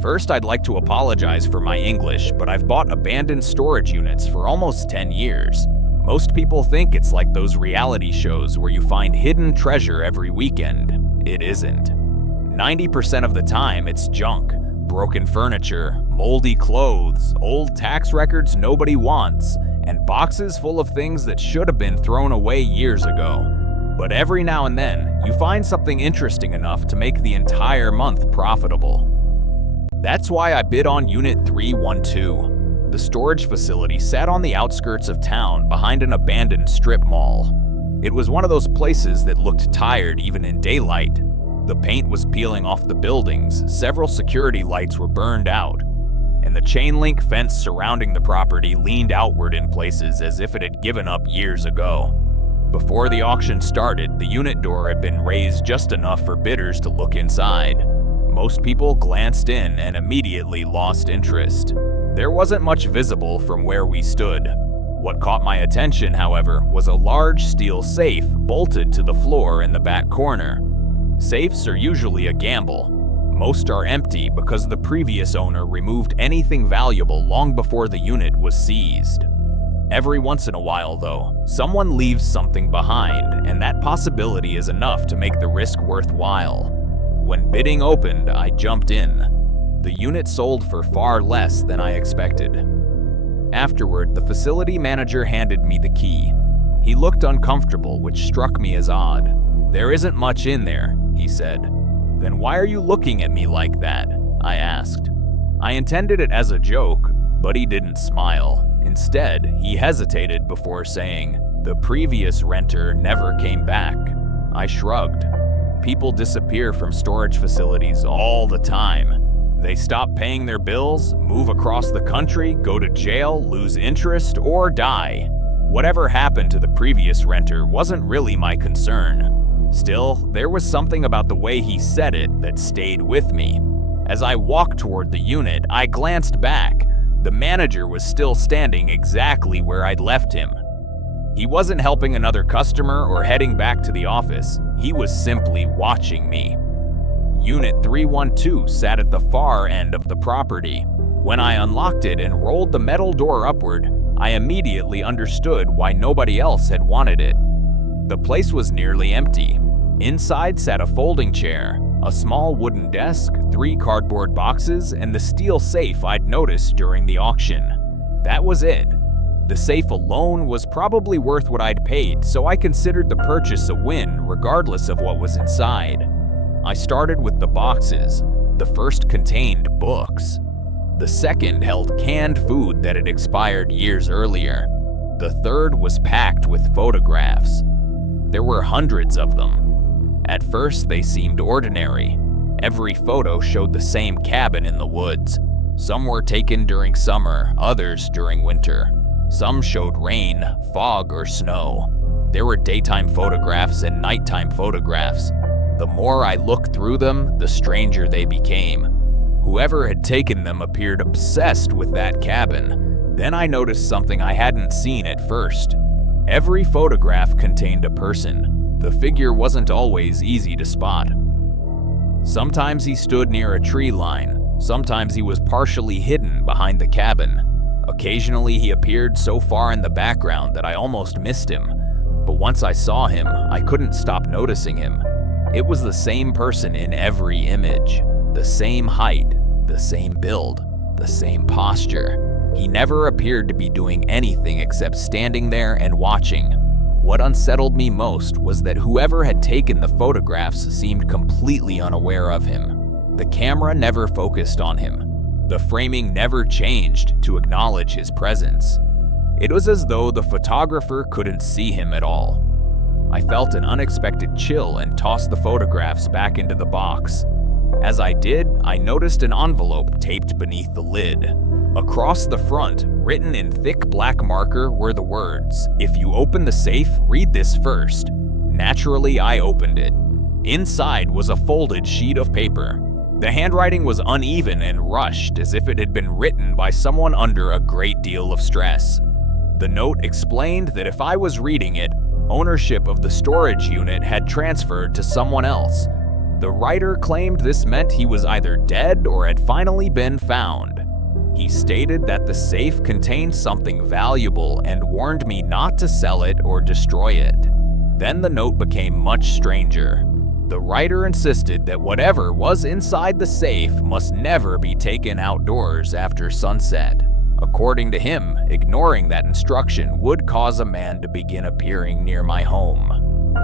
First, I'd like to apologize for my English, but I've bought abandoned storage units for almost 10 years. Most people think it's like those reality shows where you find hidden treasure every weekend. It isn't. 90% of the time, it's junk. Broken furniture, moldy clothes, old tax records nobody wants, and boxes full of things that should have been thrown away years ago. But every now and then, you find something interesting enough to make the entire month profitable. That's why I bid on Unit 312. The storage facility sat on the outskirts of town behind an abandoned strip mall. It was one of those places that looked tired even in daylight. The paint was peeling off the buildings, several security lights were burned out, and the chain-link fence surrounding the property leaned outward in places as if it had given up years ago. Before the auction started, the unit door had been raised just enough for bidders to look inside. Most people glanced in and immediately lost interest. There wasn't much visible from where we stood. What caught my attention, however, was a large steel safe bolted to the floor in the back corner. Safes are usually a gamble. Most are empty because the previous owner removed anything valuable long before the unit was seized. Every once in a while, though, someone leaves something behind, and that possibility is enough to make the risk worthwhile. When bidding opened, I jumped in. The unit sold for far less than I expected. Afterward, the facility manager handed me the key. He looked uncomfortable, which struck me as odd. "There isn't much in there," he said. "Then why are you looking at me like that?" I asked. I intended it as a joke, but he didn't smile. Instead, he hesitated before saying, "The previous renter never came back." I shrugged. People disappear from storage facilities all the time. They stop paying their bills, move across the country, go to jail, lose interest, or die. Whatever happened to the previous renter wasn't really my concern. Still, there was something about the way he said it that stayed with me. As I walked toward the unit, I glanced back. The manager was still standing exactly where I'd left him. He wasn't helping another customer or heading back to the office. He was simply watching me. Unit 312 sat at the far end of the property. When I unlocked it and rolled the metal door upward, I immediately understood why nobody else had wanted it. The place was nearly empty. Inside sat a folding chair, a small wooden desk, 3 cardboard boxes, and the steel safe I'd noticed during the auction. That was it. The safe alone was probably worth what I'd paid, so I considered the purchase a win regardless of what was inside. I started with the boxes. The first contained books. The second held canned food that had expired years earlier. The third was packed with photographs. There were hundreds of them. At first, they seemed ordinary. Every photo showed the same cabin in the woods. Some were taken during summer, others during winter. Some showed rain, fog, or snow. There were daytime photographs and nighttime photographs. The more I looked through them, the stranger they became. Whoever had taken them appeared obsessed with that cabin. Then I noticed something I hadn't seen at first. Every photograph contained a person. The figure wasn't always easy to spot. Sometimes he stood near a tree line. Sometimes he was partially hidden behind the cabin. Occasionally he appeared so far in the background that I almost missed him. But once I saw him, I couldn't stop noticing him. It was the same person in every image. The same height, the same build, the same posture. He never appeared to be doing anything except standing there and watching. What unsettled me most was that whoever had taken the photographs seemed completely unaware of him. The camera never focused on him. The framing never changed to acknowledge his presence. It was as though the photographer couldn't see him at all. I felt an unexpected chill and tossed the photographs back into the box. As I did, I noticed an envelope taped beneath the lid. Across the front, written in thick black marker, were the words, "If you open the safe, read this first." Naturally, I opened it. Inside was a folded sheet of paper. The handwriting was uneven and rushed, as if it had been written by someone under a great deal of stress. The note explained that if I was reading it, ownership of the storage unit had transferred to someone else. The writer claimed this meant he was either dead or had finally been found. He stated that the safe contained something valuable and warned me not to sell it or destroy it. Then the note became much stranger. The writer insisted that whatever was inside the safe must never be taken outdoors after sunset. According to him, ignoring that instruction would cause a man to begin appearing near my home.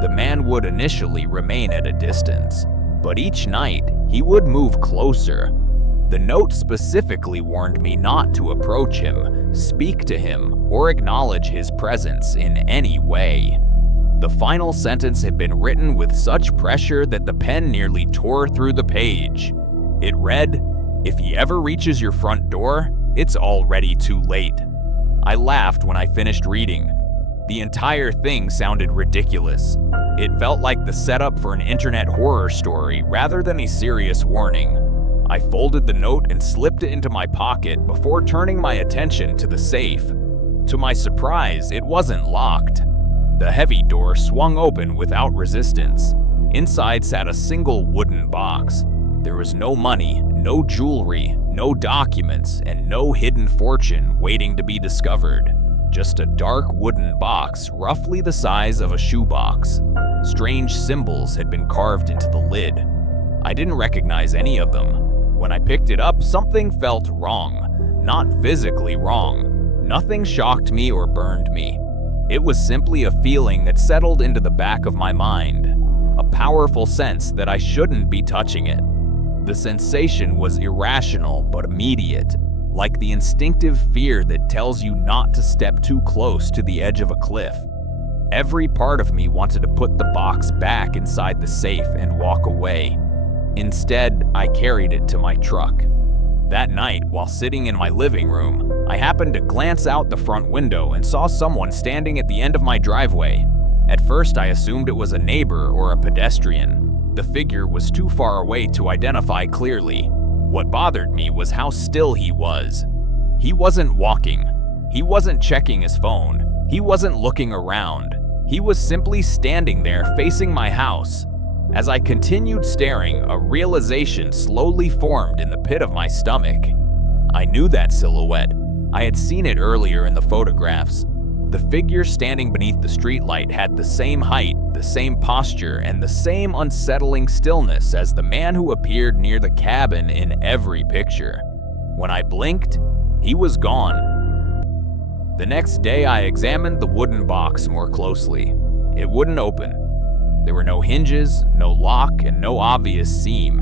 The man would initially remain at a distance, but each night he would move closer. The note specifically warned me not to approach him, speak to him, or acknowledge his presence in any way. The final sentence had been written with such pressure that the pen nearly tore through the page. It read, "If he ever reaches your front door, it's already too late." I laughed when I finished reading. The entire thing sounded ridiculous. It felt like the setup for an internet horror story rather than a serious warning. I folded the note and slipped it into my pocket before turning my attention to the safe. To my surprise, it wasn't locked. The heavy door swung open without resistance. Inside sat a single wooden box. There was no money, no jewelry, no documents, and no hidden fortune waiting to be discovered. Just a dark wooden box roughly the size of a shoebox. Strange symbols had been carved into the lid. I didn't recognize any of them. When I picked it up, something felt wrong. Not physically wrong. Nothing shocked me or burned me. It was simply a feeling that settled into the back of my mind. A powerful sense that I shouldn't be touching it. The sensation was irrational but immediate, like the instinctive fear that tells you not to step too close to the edge of a cliff. Every part of me wanted to put the box back inside the safe and walk away. Instead, I carried it to my truck. That night, while sitting in my living room, I happened to glance out the front window and saw someone standing at the end of my driveway. At first, I assumed it was a neighbor or a pedestrian. The figure was too far away to identify clearly. What bothered me was how still he was. He wasn't walking. He wasn't checking his phone. He wasn't looking around. He was simply standing there facing my house. As I continued staring, a realization slowly formed in the pit of my stomach. I knew that silhouette. I had seen it earlier in the photographs. The figure standing beneath the streetlight had the same height, the same posture, and the same unsettling stillness as the man who appeared near the cabin in every picture. When I blinked, he was gone. The next day, I examined the wooden box more closely. It wouldn't open. There were no hinges, no lock, and no obvious seam.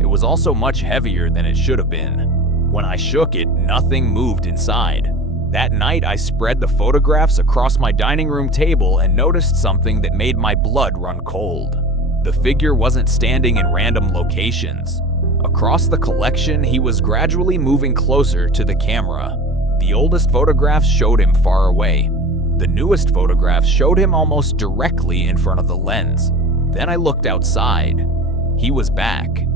It was also much heavier than it should have been. When I shook it, nothing moved inside. That night, I spread the photographs across my dining room table and noticed something that made my blood run cold. The figure wasn't standing in random locations. Across the collection, he was gradually moving closer to the camera. The oldest photographs showed him far away. The newest photographs showed him almost directly in front of the lens. Then I looked outside. He was back.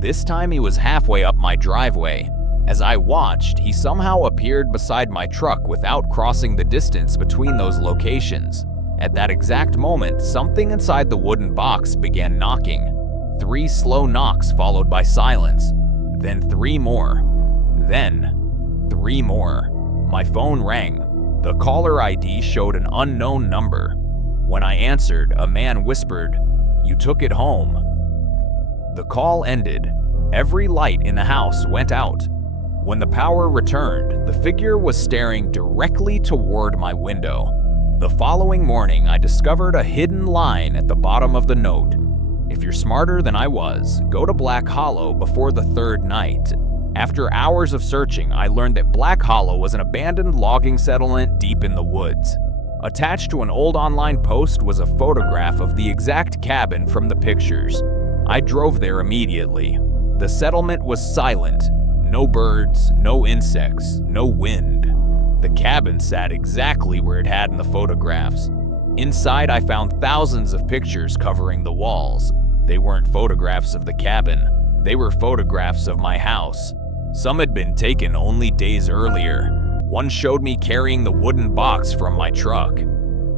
This time he was halfway up my driveway. As I watched, he somehow appeared beside my truck without crossing the distance between those locations. At that exact moment, something inside the wooden box began knocking. 3 slow knocks followed by silence. Then 3 more. Then 3 more. My phone rang. The caller ID showed an unknown number. When I answered, a man whispered, "You took it home." The call ended. Every light in the house went out. When the power returned, the figure was staring directly toward my window. The following morning, I discovered a hidden line at the bottom of the note. If you're smarter than I was, go to Black Hollow before the 3rd night. After hours of searching, I learned that Black Hollow was an abandoned logging settlement deep in the woods. Attached to an old online post was a photograph of the exact cabin from the pictures. I drove there immediately. The settlement was silent. No birds, no insects, no wind. The cabin sat exactly where it had in the photographs. Inside, I found thousands of pictures covering the walls. They weren't photographs of the cabin. They were photographs of my house. Some had been taken only days earlier. One showed me carrying the wooden box from my truck.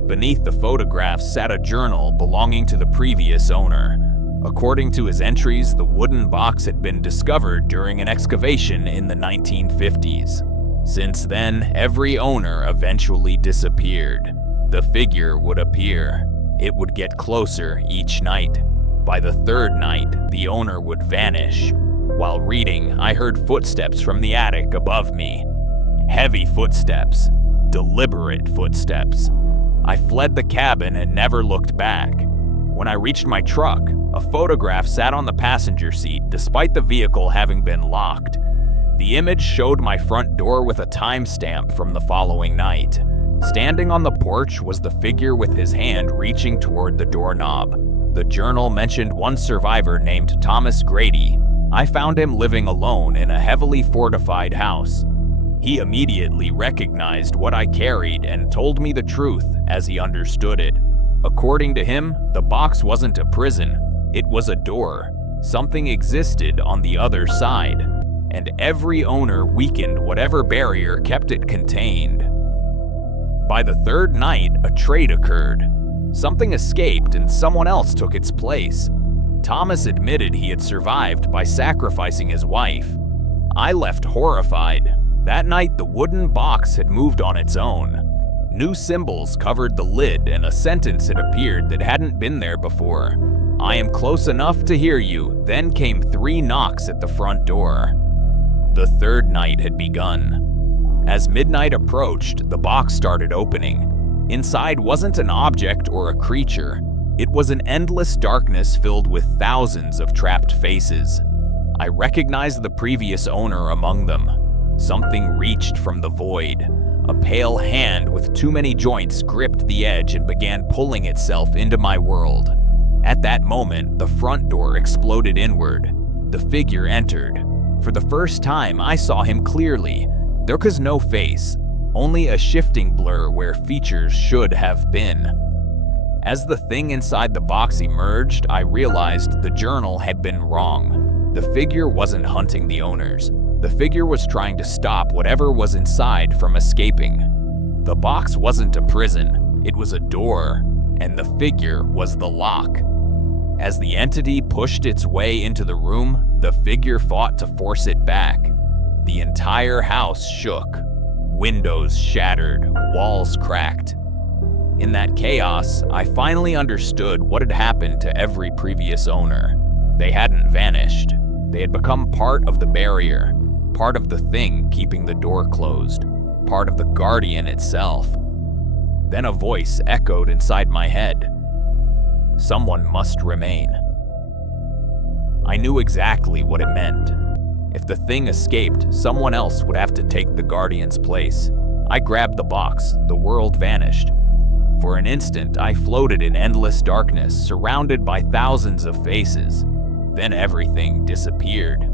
Beneath the photographs sat a journal belonging to the previous owner. According to his entries, the wooden box had been discovered during an excavation in the 1950s. Since then, every owner eventually disappeared. The figure would appear. It would get closer each night. By the third night, the owner would vanish. While reading, I heard footsteps from the attic above me. Heavy footsteps. Deliberate footsteps. I fled the cabin and never looked back. When I reached my truck, a photograph sat on the passenger seat despite the vehicle having been locked. The image showed my front door with a timestamp from the following night. Standing on the porch was the figure with his hand reaching toward the doorknob. The journal mentioned one survivor named Thomas Grady. I found him living alone in a heavily fortified house. He immediately recognized what I carried and told me the truth as he understood it. According to him, the box wasn't a prison, it was a door. Something existed on the other side, and every owner weakened whatever barrier kept it contained. By the third night, a trade occurred. Something escaped and someone else took its place. Thomas admitted he had survived by sacrificing his wife. I left horrified. That night, the wooden box had moved on its own. New symbols covered the lid and a sentence had appeared that hadn't been there before. "I am close enough to hear you." Then came 3 knocks at the front door. The third night had begun. As midnight approached, the box started opening. Inside wasn't an object or a creature. It was an endless darkness filled with thousands of trapped faces. I recognized the previous owner among them. Something reached from the void. A pale hand with too many joints gripped the edge and began pulling itself into my world. At that moment, the front door exploded inward. The figure entered. For the first time, I saw him clearly. There was no face, only a shifting blur where features should have been. As the thing inside the box emerged, I realized the journal had been wrong. The figure wasn't hunting the owners. The figure was trying to stop whatever was inside from escaping. The box wasn't a prison, it was a door, and the figure was the lock. As the entity pushed its way into the room, the figure fought to force it back. The entire house shook. Windows shattered, walls cracked. In that chaos, I finally understood what had happened to every previous owner. They hadn't vanished. They had become part of the barrier, part of the thing keeping the door closed, part of the guardian itself. Then a voice echoed inside my head. Someone must remain. I knew exactly what it meant. If the thing escaped, someone else would have to take the guardian's place. I grabbed the box, the world vanished. For an instant, I floated in endless darkness, surrounded by thousands of faces. Then everything disappeared.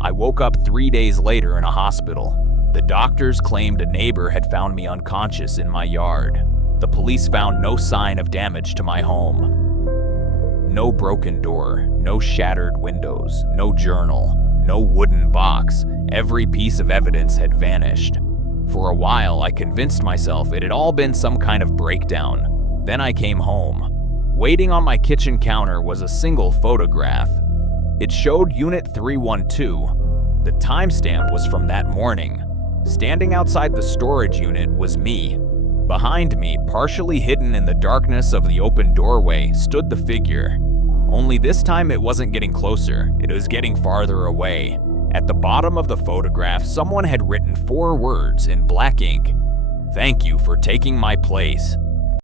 I woke up 3 days later in a hospital. The doctors claimed a neighbor had found me unconscious in my yard. The police found no sign of damage to my home. No broken door, no shattered windows, no journal, no wooden box. Every piece of evidence had vanished. For a while, I convinced myself it had all been some kind of breakdown. Then I came home. Waiting on my kitchen counter was a single photograph. It showed Unit 312. The timestamp was from that morning. Standing outside the storage unit was me. Behind me, partially hidden in the darkness of the open doorway, stood the figure. Only this time it wasn't getting closer, it was getting farther away. At the bottom of the photograph, someone had written 4 words in black ink. "Thank you for taking my place."